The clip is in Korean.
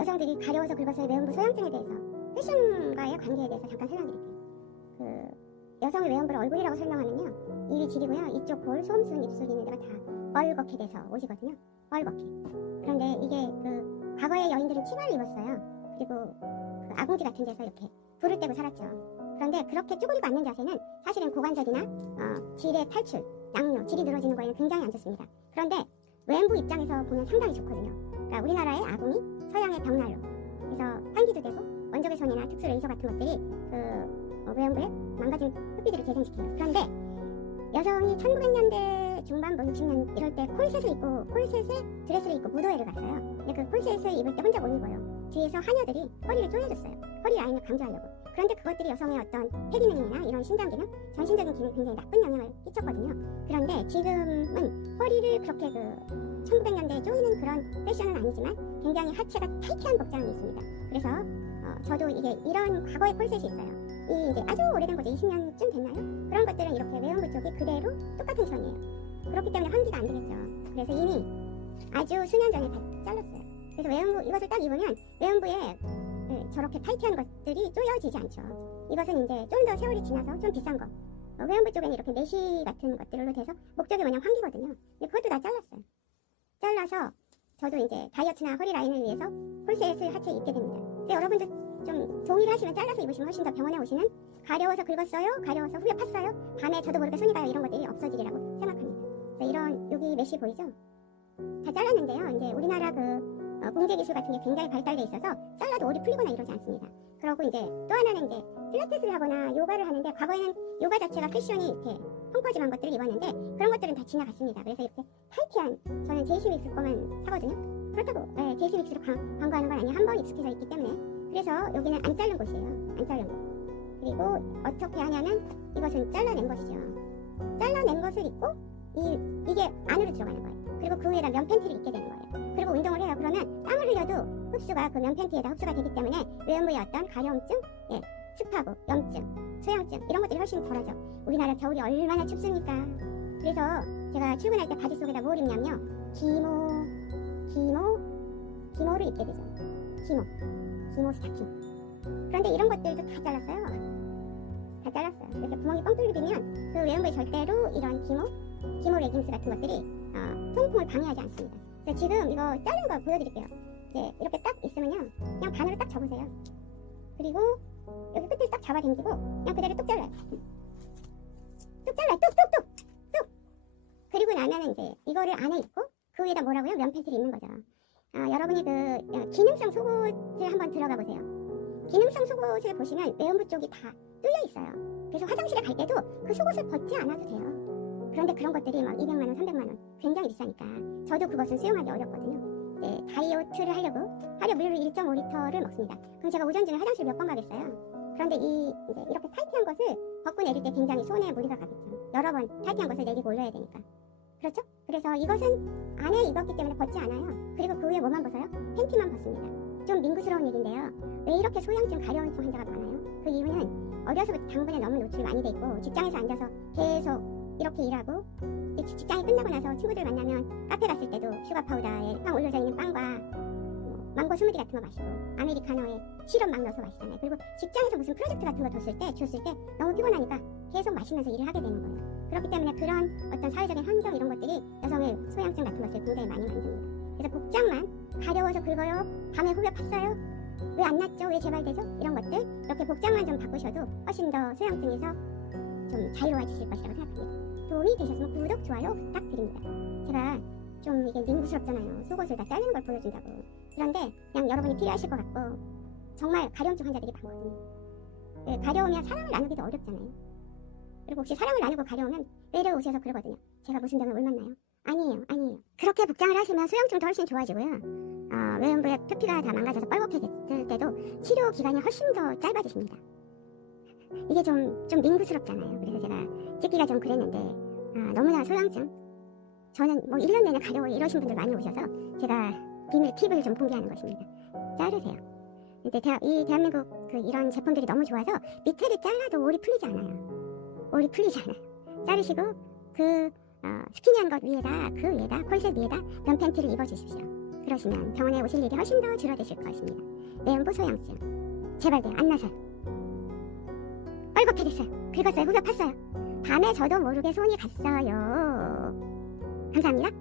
여성들이 가려워서 긁어서의 외음부 소양증에 대해서 패션과의 관계에 대해서 잠깐 설명드릴게요. 그 여성의 외음부를 얼굴이라고 설명하면요. 입이 지리고요. 이쪽 볼, 소음순, 입술 있는 데가 다 뻘겋게 돼서 오시거든요. 뻘겋게. 그런데 이게 그 과거의 여인들은 치마를 입었어요. 그리고 그 아궁지 같은 데서 이렇게 불을 떼고 살았죠. 그런데 그렇게 쭈그리고 앉는 자세는 사실은 고관절이나 어, 질의 탈출, 양뇨, 질이 늘어지는 거에는 굉장히 안 좋습니다. 그런데 외부 입장에서 보면 상당히 좋거든요. 그러니까 우리나라의 아궁이, 서양의 벽난로. 그래서 환기도 되고 원적외 선이나 특수 레이저 같은 것들이 그 어, 외연부에 망가진 흡비들을 재생시켜요. 그런데 여성이 1900년대 중반부 60년 이럴 때 콜셋을 입고 콜셋에 드레스를 입고 무도회를 갔어요. 근데 그 콜셋을 입을 때 혼자 못 입어요. 뒤에서 하녀들이 허리를 조여줬어요. 허리 라인을 강조하려고. 그런데 그것들이 여성의 어떤 폐기 능이나 이런 신장 기능, 전신적인 기능 굉장히 나쁜 영향을 끼쳤거든요. 그런데 지금은 허리를 그렇게 그 1900년대에 조이는 그런 패션은 아니지만 굉장히 하체가 타이트한 복장이 있습니다. 그래서 어, 저도 이게 이런 과거의 콜셋이 있어요. 이 이제 아주 오래된 거죠. 20년쯤 됐나요? 그런 것들은 이렇게 외연부 쪽이 그대로 똑같은 선이에요. 그렇기 때문에 환기가 안 되겠죠. 그래서 이미 아주 수년 전에 다 잘랐어요. 그래서 외연부 이것을 딱 입으면 외연부에 예, 저렇게 타이트한 것들이 조여지지 않죠. 이것은 이제 좀 더 세월이 지나서 좀 비싼 거. 어, 외연부 쪽에는 이렇게 메시 같은 것들로 돼서 목적이 뭐냐면 환기거든요. 그것도 다 잘랐어요. 잘라서 저도 이제 다이어트나 허리 라인을 위해서 콜셋을 하체에 입게 됩니다. 근데 여러분도 좀 동의를 하시면 잘라서 입으시면 훨씬 더 병원에 오시는 가려워서 긁었어요, 가려워서 후에 팠어요, 밤에 저도 모르게 손이 가요 이런 것들이 없어지리라고 생각합니다. 그래서 이런 여기 메시 보이죠? 다 잘랐는데요. 이제 우리나라 그 어, 공제 기술 같은 게 굉장히 발달돼 있어서 잘라도 올이 풀리거나 이러지 않습니다. 그러고 이제 또 하나는 이제 필라테스를 하거나 요가를 하는데 과거에는 요가 자체가 패션이 이렇게 펑퍼짐한 것들을 입었는데 그런 것들은 다 지나갔습니다. 그래서 이렇게 타이트한 저는 제이시믹스 거만 사거든요. 그렇다고 네, 제이시믹스를 광, 광고하는 건 아니에요. 한 번 익숙해져 있기 때문에 그래서 여기는 안 자른 곳이에요. 안 자른 곳. 그리고 어떻게 하냐면 이것은 잘라낸 것이죠. 잘라낸 것을 입고 이, 이게 안으로 들어가는 거예요. 그리고 그 위에다 면 팬티를 입게 되는 거예요. 그리고 운동을 해요. 그러면 땀을 흘려도 흡수가 그 면 팬티에다 흡수가 되기 때문에 외연부의 어떤 가려움증, 예, 습하고 염증, 소양증 이런 것들이 훨씬 덜하죠. 우리나라 겨울이 얼마나 춥습니까? 그래서 제가 출근할 때 바지 속에다 뭘 입냐면요. 기모, 기모, 기모를 입게 되죠. 기모, 기모 스타킹. 그런데 이런 것들도 다 잘랐어요. 다 잘랐어요. 이렇게 구멍이 뻥 뚫리면 그 외연부에 절대로 이런 기모, 기모 레깅스 같은 것들이 어, 통풍을 방해하지 않습니다. 그래서 지금 이거 자른 거 보여드릴게요. 이제 이렇게 딱 있으면요, 그냥 반으로 딱 접으세요. 그리고 여기 끝을 딱 잡아당기고 그냥 그대로 뚝 잘라요. 뚝 잘라요. 뚝뚝뚝 뚝. 그리고 나면은 이제 이거를 안에 입고 그 위에다 뭐라고요? 면 팬티를 입는 거죠. 아, 여러분이 그 어, 기능성 속옷을 한번 들어가 보세요. 기능성 속옷을 보시면 외연부 쪽이 다 뚫려 있어요. 그래서 화장실에 갈 때도 그 속옷을 벗지 않아도 돼요. 그런데 그런 것들이 막 200만 원, 300만 원 굉장히 비싸니까 저도 그것은 수용하기 어렵거든요. 네, 다이어트를 하려고 하루 물을 1.5리터를 먹습니다. 그럼 제가 오전 중에 화장실 몇 번 가겠어요? 그런데 이 이제 이렇게 타이트한 것을 벗고 내릴 때 굉장히 손에 무리가 가겠죠. 여러 번 타이트한 것을 내리고 올려야 되니까. 그렇죠? 그래서 이것은 안에 입었기 때문에 벗지 않아요. 그리고 그 위에 뭐만 벗어요? 팬티만 벗습니다. 좀 민구스러운 얘기인데요. 왜 이렇게 소양증, 가려움증 환자가 많아요? 그 이유는 어려서부터 당분에 너무 노출이 많이 돼 있고 직장에서 앉아서 계속 이렇게 일하고 직장이 끝나고 나서 친구들 만나면 카페 갔을 때도 슈가 파우더에 빵 올려져 있는 빵과 뭐 망고 스무디 같은 거 마시고 아메리카노에 시럽 막 넣어서 마시잖아요. 그리고 직장에서 무슨 프로젝트 같은 거 줬을 때 줬을 때 너무 피곤하니까 계속 마시면서 일을 하게 되는 거예요. 그렇기 때문에 그런 어떤 사회적인 환경 이런 것들이 여성의 소양증 같은 것을 굉장히 많이 만듭니다. 그래서 복장만 가려워서 긁어요. 밤에 후벼 팠어요. 왜 안 났죠? 왜 재발되죠? 이런 것들 이렇게 복장만 좀 바꾸셔도 훨씬 더 소양증에서 좀 자유로워지실 것이라고 생각합니다. 도움이 되셨으면 구독, 좋아요 부탁드립니다. 제가 좀 이게 민구스럽잖아요. 속옷을 다 자르는 걸 보여준다고. 그런데 그냥 여러분이 필요하실 것 같고 정말 가려움증 환자들이 많거든요. 그 가려우면 사랑을 나누기도 어렵잖아요. 그리고 혹시 사랑을 나누고 가려우면 내려오셔서 그러거든요. 제가 무슨 병을 뭘 만나요? 아니에요, 아니에요. 그렇게 복장을 하시면 소양증도 훨씬 좋아지고요. 어, 외음부의 표피가 다 망가져서 뻘겋게 됐을 때도 치료 기간이 훨씬 더 짧아지십니다. 이게 좀, 좀 민구스럽잖아요. 그래서 제가 찍기가 좀 그랬는데, 아, 너무나 소양증 저는 뭐 1년 내내 가려워 이러신 분들 많이 오셔서 제가 비밀 팁을 좀 공개하는 것입니다. 자르세요. 근데 대, 이 대한민국 그 이런 제품들이 너무 좋아서 밑에를 잘라도 올이 풀리지 않아요. 올이 풀리지 않아요. 자르시고 그 어, 스키니한 것 위에다 그 위에다 콜셋 위에다 면 팬티를 입어주십시오. 그러시면 병원에 오실 일이 훨씬 더 줄어드실 것입니다. 매음부 소양증 제발 네, 돼안 나서요 뻘겋게 됐어요. 긁었어요. 후벼 팠어요. 밤에 저도 모르게 손이 갔어요. 감사합니다.